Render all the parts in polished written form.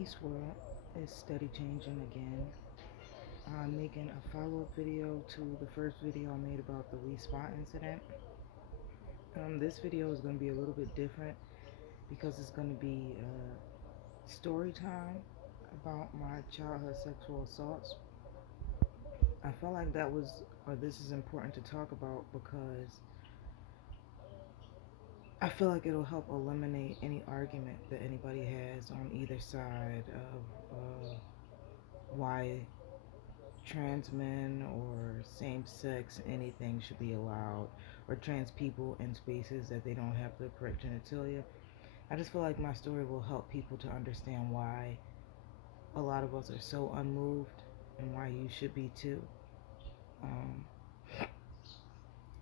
Peace world, it's Steady changing again. I'm making a follow-up video to the first video I made about the Wii Spot incident. This video is going to be a little bit different because it's going to be story time about my childhood sexual assaults. I felt like this is important to talk about because I feel like it'll help eliminate any argument that anybody has on either side of why trans men or same-sex anything should be allowed, or trans people in spaces that they don't have the correct genitalia. I just feel like my story will help people to understand why a lot of us are so unmoved and why you should be too.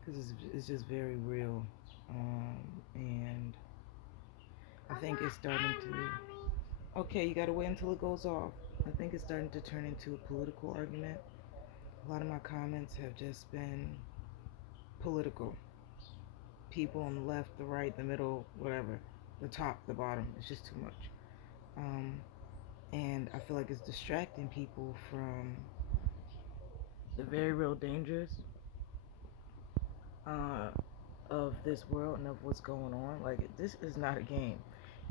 Because it's just very real. And I think it's starting to. Okay, you gotta wait until it goes off. I think it's starting to turn into a political argument. A lot of my comments have just been political. People on the left, the right, the middle, whatever, the top, the bottom. It's just too much. And I feel like it's distracting people from the very real dangers of this world and of what's going on. Like, this is not a game,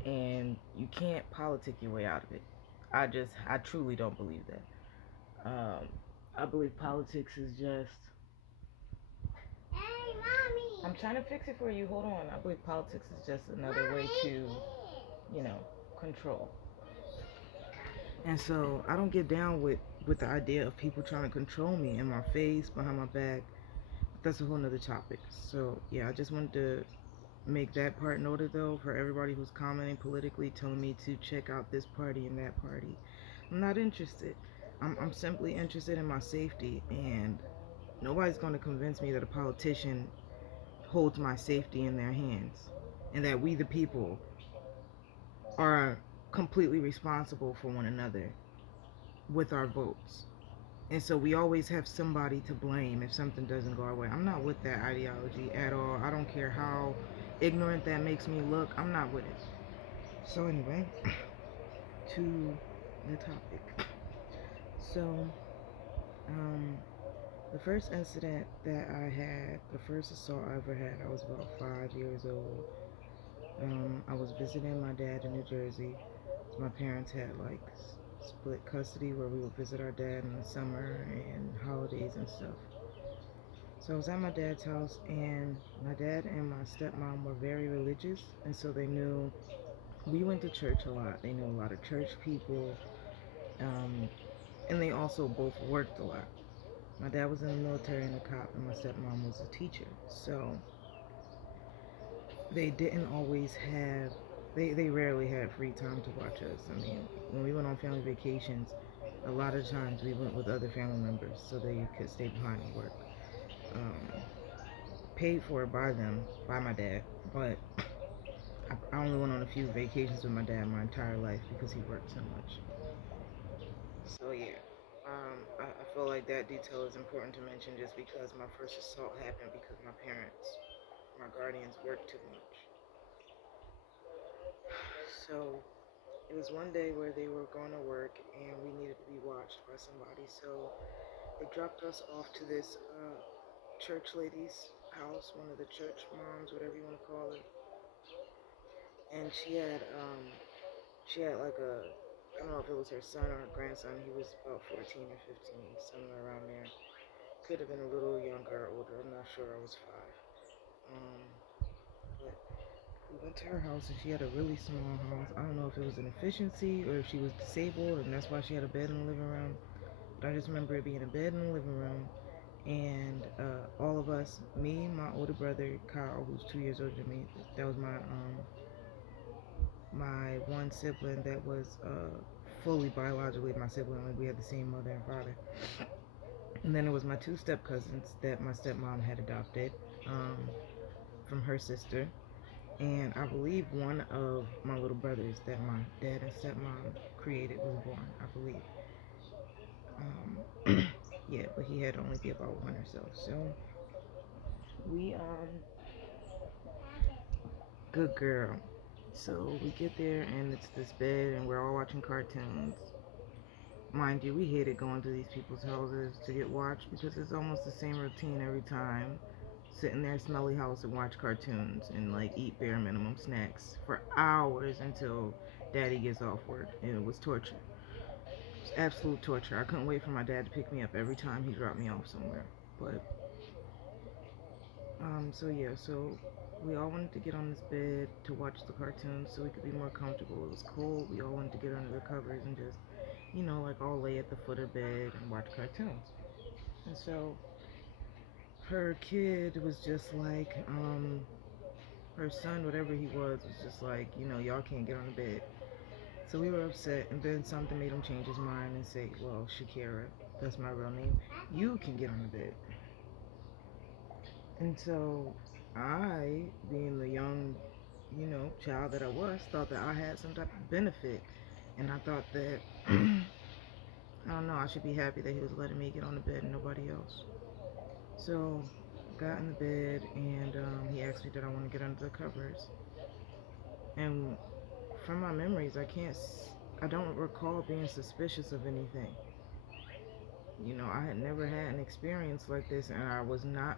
and you can't politic your way out of it. I truly don't believe that. I believe politics is just. Hey, mommy! I'm trying to fix it for you. Hold on. I believe politics is just another way to, control. And so I don't get down with the idea of people trying to control me in my face, behind my back. That's a whole nother topic. So yeah, I just wanted to make that part noted though, for everybody who's commenting politically, telling me to check out this party and that party. I'm not interested. I'm simply interested in my safety, and nobody's going to convince me that a politician holds my safety in their hands and that we the people are completely responsible for one another with our votes. And so we always have somebody to blame if something doesn't go our way. I'm not with that ideology at all. I don't care how ignorant that makes me look. I'm not with it. So anyway, to the topic. So, the first incident that I had, the first assault I ever had, I was about 5 years old. I was visiting my dad in New Jersey. My parents had like split custody where we would visit our dad in the summer and holidays and stuff. So I was at my dad's house, and my dad and my stepmom were very religious, and so they knew we went to church a lot. They knew a lot of church people, and they also both worked a lot. My dad was in the military and a cop, and my stepmom was a teacher. So they didn't always have, they rarely had free time to watch us. I mean, when we went on family vacations, a lot of times we went with other family members so they could stay behind and work. Paid for by them, by my dad, but I only went on a few vacations with my dad my entire life because he worked so much. So yeah, I feel like that detail is important to mention just because my first assault happened because my parents, my guardians, worked too much. So it was one day where they were going to work and we needed to be watched by somebody. So they dropped us off to this church lady's house, one of the church moms, whatever you want to call it. And she had like I don't know if it was her son or her grandson. He was about 14 or 15, somewhere around there. Could have been a little younger or older. I'm not sure. I was 5. But we went to her house, and she had a really small house. I don't know if it was an efficiency or if she was disabled and that's why she had a bed in the living room. But I just remember it being a bed in the living room, and all of us, me, my older brother Kyle, who's 2 years older than me, that was my one sibling that was fully biologically my sibling. Like, we had the same mother and father. And then it was my 2 step cousins that my stepmom had adopted from her sister. And I believe one of my little brothers that my dad and stepmom created was born, I believe. Yeah, but he had to only be about 1 or so. So we good girl. So we get there and it's this bed and we're all watching cartoons. Mind you, we hated going to these people's houses to get watched because it's almost the same routine every time. Sit in their smelly house and watch cartoons and like eat bare minimum snacks for hours until daddy gets off work, and it was torture. It was absolute torture. I couldn't wait for my dad to pick me up every time he dropped me off somewhere. But so yeah, so we all wanted to get on this bed to watch the cartoons so we could be more comfortable. It was cold. We all wanted to get under the covers and just, like all lay at the foot of bed and watch cartoons. And so her kid was just like, her son, whatever he was just like, y'all can't get on the bed. So we were upset, and then something made him change his mind and say, well, Shakira, that's my real name, you can get on the bed. And so I, being the young, child that I was, thought that I had some type of benefit. And I thought that, I don't know, I should be happy that he was letting me get on the bed and nobody else. So got in the bed and he asked me did I want to get under the covers. And from my memories, I don't recall being suspicious of anything. I had never had an experience like this, and I was not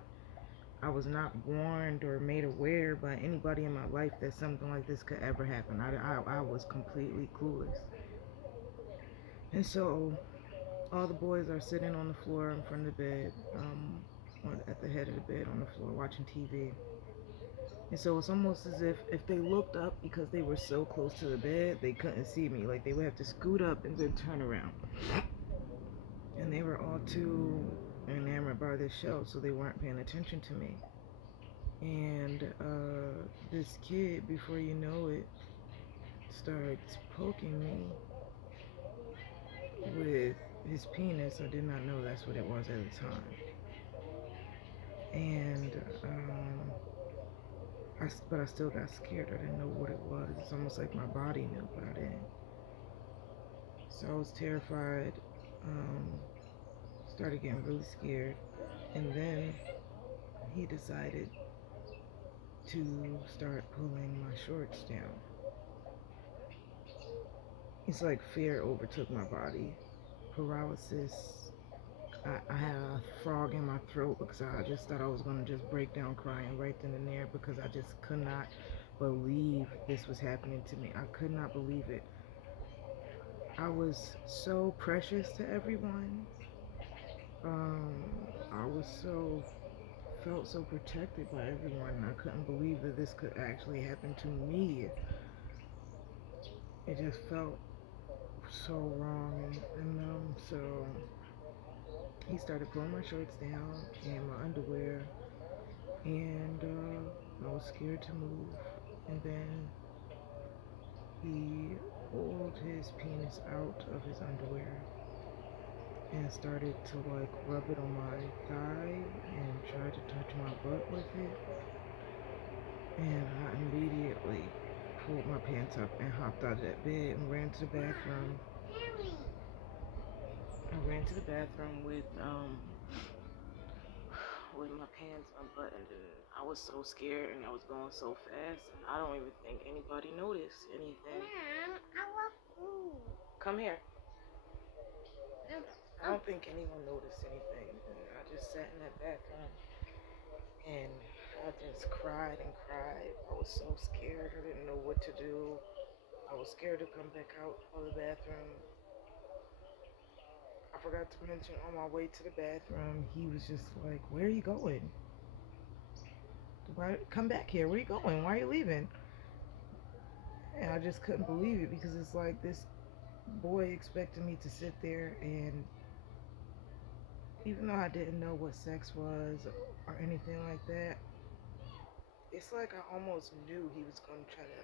warned or made aware by anybody in my life that something like this could ever happen. I was completely clueless. And so all the boys are sitting on the floor in front of the bed, at the head of the bed on the floor watching TV. And so it's almost as if they looked up because they were so close to the bed, they couldn't see me. Like they would have to scoot up and then turn around. And they were all too enamored by this show, so they weren't paying attention to me. And this kid, before you know it, starts poking me with his penis. I did not know that's what it was at the time. And but I still got scared. I didn't know what it was. It's almost like my body knew, but I didn't. So I was terrified. Um, Started getting really scared, and then he decided to start pulling my shorts down. It's like fear overtook my body. Paralysis. I had a frog in my throat because I just thought I was going to just break down crying right then and there because I just could not believe this was happening to me. I could not believe it. I was so precious to everyone. Um, I was felt so protected by everyone. I couldn't believe that this could actually happen to me. It just felt so wrong, and so he started pulling my shorts down and my underwear, and I was scared to move. And then he pulled his penis out of his underwear and started to like rub it on my thigh and try to touch my butt with it. And I immediately pulled my pants up and hopped out of that bed and ran to the bathroom. I ran to the bathroom with my pants unbuttoned, and I was so scared and I was going so fast, and I don't even think anybody noticed anything. Mom, I love food. Come here. I don't think anyone noticed anything. And I just sat in that bathroom and I just cried and cried. I was so scared. I didn't know what to do. I was scared to come back out of the bathroom. I forgot to mention on my way to the bathroom, he was just like, "Where are you going? Why, come back here. Where are you going? Why are you leaving?" And I just couldn't believe it because it's like this boy expected me to sit there, and even though I didn't know what sex was or anything like that, it's like I almost knew he was going to try to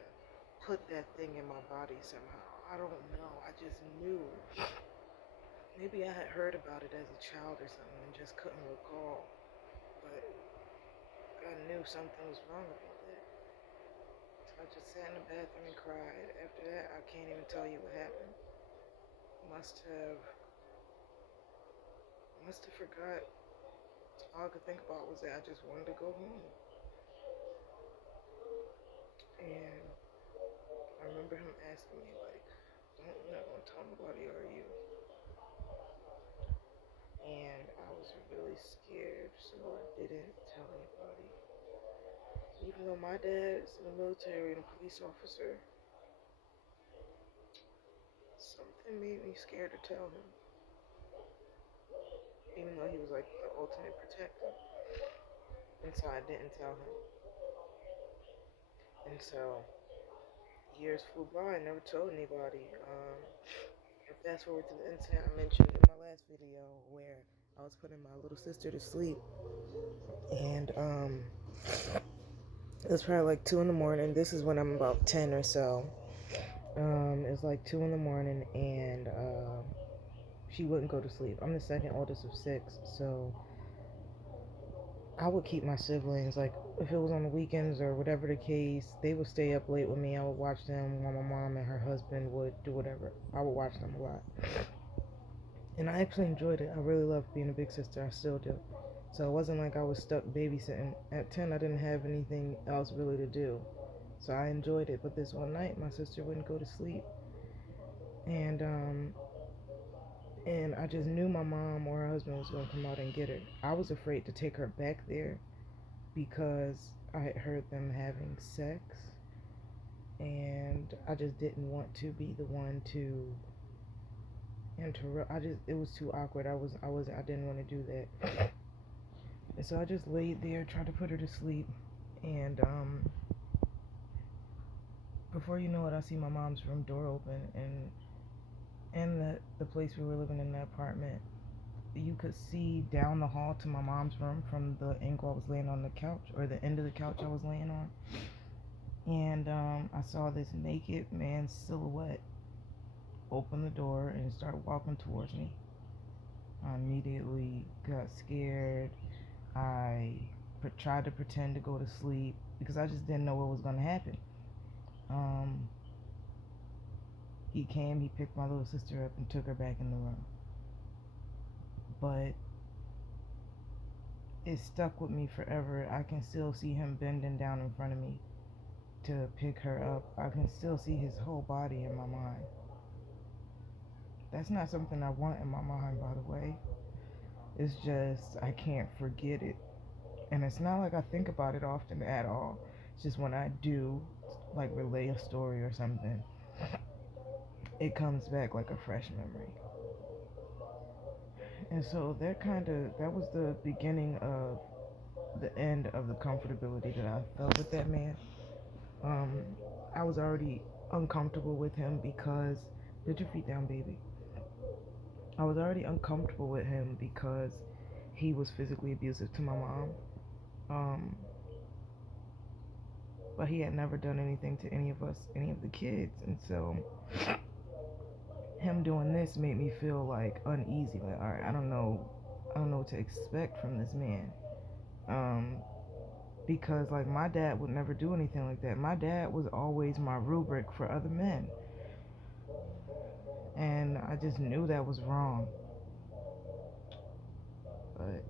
put that thing in my body somehow. I don't know. I just knew. Maybe I had heard about it as a child or something and just couldn't recall. But I knew something was wrong about that. So I just sat in the bathroom and cried. After that, I can't even tell you what happened. Must have forgot. All I could think about was that I just wanted to go home. And I remember him asking me like, "Don't not gonna tell nobody, are you?" And I was really scared, so I didn't tell anybody. Even though my dad's in the military and a police officer, something made me scared to tell him. Even though he was like the ultimate protector. And so I didn't tell him. And so years flew by, I never told anybody. And fast forward to the incident I mentioned in my last video where I was putting my little sister to sleep. And it was probably like 2 in the morning. This is when I'm about 10 or so. It was like 2 in the morning, and she wouldn't go to sleep. I'm the second oldest of 6, so I would keep my siblings, like, if it was on the weekends or whatever the case, they would stay up late with me. I would watch them while my mom and her husband would do whatever. I would watch them a lot. And I actually enjoyed it. I really loved being a big sister. I still do. So it wasn't like I was stuck babysitting. At 10, I didn't have anything else really to do. So I enjoyed it. But this one night, my sister wouldn't go to sleep. And I just knew my mom or her husband was going to come out and get her. I was afraid to take her back there because I had heard them having sex, and I just didn't want to be the one to interrupt. It was too awkward. I didn't want to do that. And so I just laid there, tried to put her to sleep, and before you know it, I see my mom's room door open, and in the place we were living in, the apartment, you could see down the hall to my mom's room from the angle I was laying on the couch, or the end of the couch I was laying on. And I saw this naked man's silhouette open the door and start walking towards me. I immediately got scared. I tried to pretend to go to sleep because I just didn't know what was going to happen. He came, he picked my little sister up and took her back in the room. But it stuck with me forever. I can still see him bending down in front of me to pick her up. I can still see his whole body in my mind. That's not something I want in my mind, by the way. It's just I can't forget it. And it's not like I think about it often at all. It's just when I do, like, relay a story or something, it comes back like a fresh memory. And so that was the beginning of the end of the comfortability that I felt with that man. I was already uncomfortable with him because, put your feet down, baby. I was already uncomfortable with him because he was physically abusive to my mom. But he had never done anything to any of us, any of the kids. And so him doing this made me feel like uneasy. Like, all right, I don't know what to expect from this man. Because like my dad would never do anything like that. My dad was always my rubric for other men. And I just knew that was wrong. But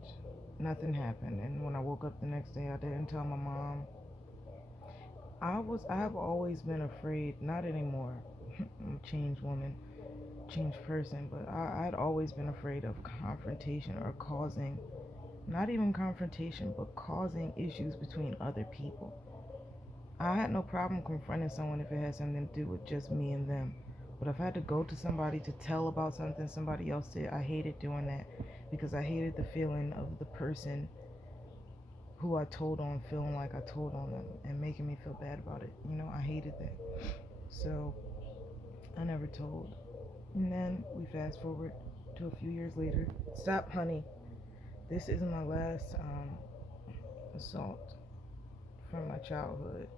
nothing happened. And when I woke up the next day, I didn't tell my mom. I have always been afraid, not anymore. I'm a changed woman, changed person, but I'd always been afraid of confrontation or causing, not even confrontation, but causing issues between other people. I had no problem confronting someone if it had something to do with just me and them. But if I had to go to somebody to tell about something somebody else did, I hated doing that because I hated the feeling of the person who I told on feeling like I told on them and making me feel bad about it. I hated that. So I never told. And then we fast forward to a few years later. Stop, honey. This is my last assault from my childhood.